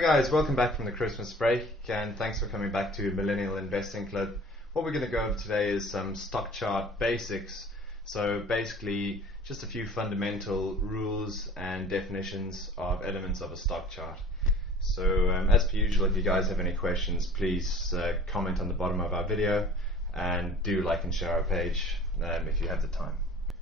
Hi guys, welcome back from the Christmas break and thanks for coming back to Millennial Investing Club. What we're going to go over today is some stock chart basics. So basically just a few fundamental rules and definitions of elements of a stock chart. So as per usual, if you guys have any questions, please comment on the bottom of our video and do like and share our page if you have the time.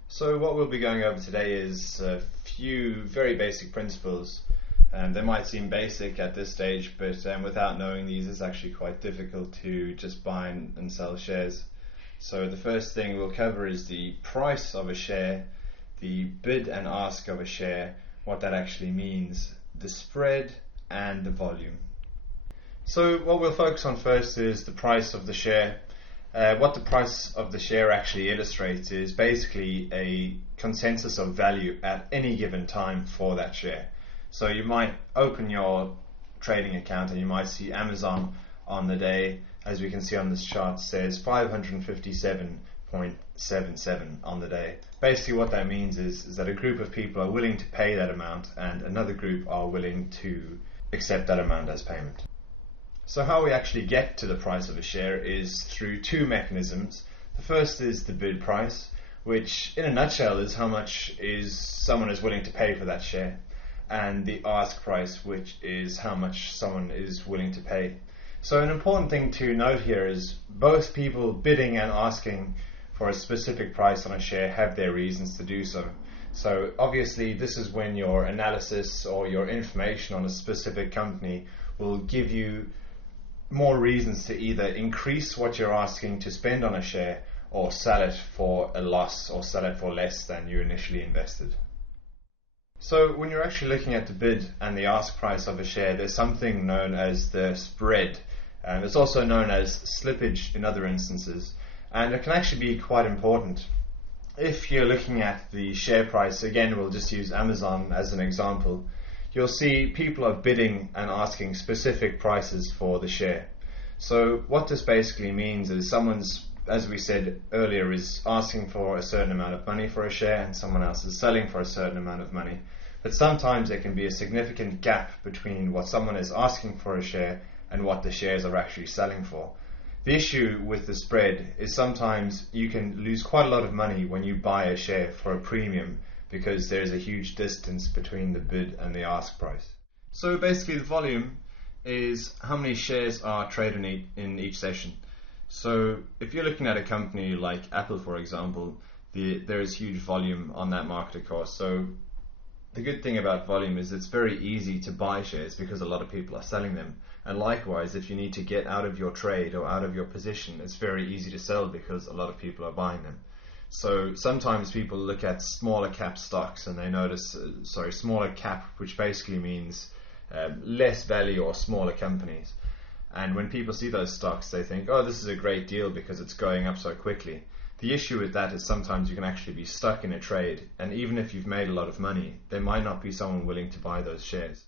So what we'll be going over today is a few very basic principles. They might seem basic at this stage, but without knowing these, it's actually quite difficult to just buy and sell shares. So the first thing we'll cover is the price of a share, the bid and ask of a share, what that actually means, the spread, and the volume. So what we'll focus on first is the price of the share. What the price of the share actually illustrates is basically a consensus of value at any given time for that share. So you might open your trading account and you might see Amazon on the day, as we can see on this chart, says 557.77 on the day. Basically what that means is that a group of people are willing to pay that amount and another group are willing to accept that amount as payment. So how we actually get to the price of a share is through two mechanisms. The first is the bid price, which in a nutshell is how much someone is willing to pay for that share, and the ask price, which is how much someone is willing to pay. So an important thing to note here is both people bidding and asking for a specific price on a share have their reasons to do so. So obviously this is when your analysis or your information on a specific company will give you more reasons to either increase what you're asking to spend on a share or sell it for a loss or sell it for less than you initially invested. So when you're actually looking at the bid and the ask price of a share, there's something known as the spread, and it's also known as slippage in other instances, and it can actually be quite important. If you're looking at the share price, again we'll just use Amazon as an example, you'll see people are bidding and asking specific prices for the share. So what this basically means is someone's, as we said earlier, is asking for a certain amount of money for a share and someone else is selling for a certain amount of money. But sometimes there can be a significant gap between what someone is asking for a share and what the shares are actually selling for. The issue with the spread is sometimes you can lose quite a lot of money when you buy a share for a premium because there's a huge distance between the bid and the ask price. So basically the volume is how many shares are traded in each session. So if you're looking at a company like Apple, for example, there is huge volume on that market, of course. So the good thing about volume is it's very easy to buy shares because a lot of people are selling them. And likewise, if you need to get out of your trade or out of your position, it's very easy to sell because a lot of people are buying them. So sometimes people look at smaller cap stocks and they notice, smaller cap, which basically means less value or smaller companies. And when people see those stocks, they think, oh, this is a great deal because it's going up so quickly. The issue with that is sometimes you can actually be stuck in a trade, and even if you've made a lot of money, there might not be someone willing to buy those shares.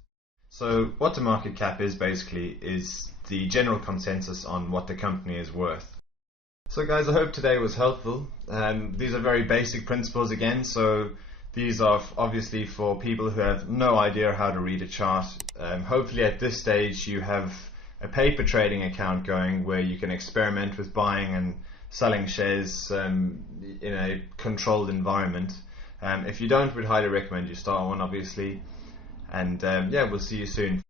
So what the market cap is basically is the general consensus on what the company is worth. So guys, I hope today was helpful. These are very basic principles again, so these are obviously for people who have no idea how to read a chart. Hopefully at this stage you have a paper trading account going where you can experiment with buying and selling shares in a controlled environment. If you don't, we'd highly recommend you start one, obviously. And yeah, we'll see you soon.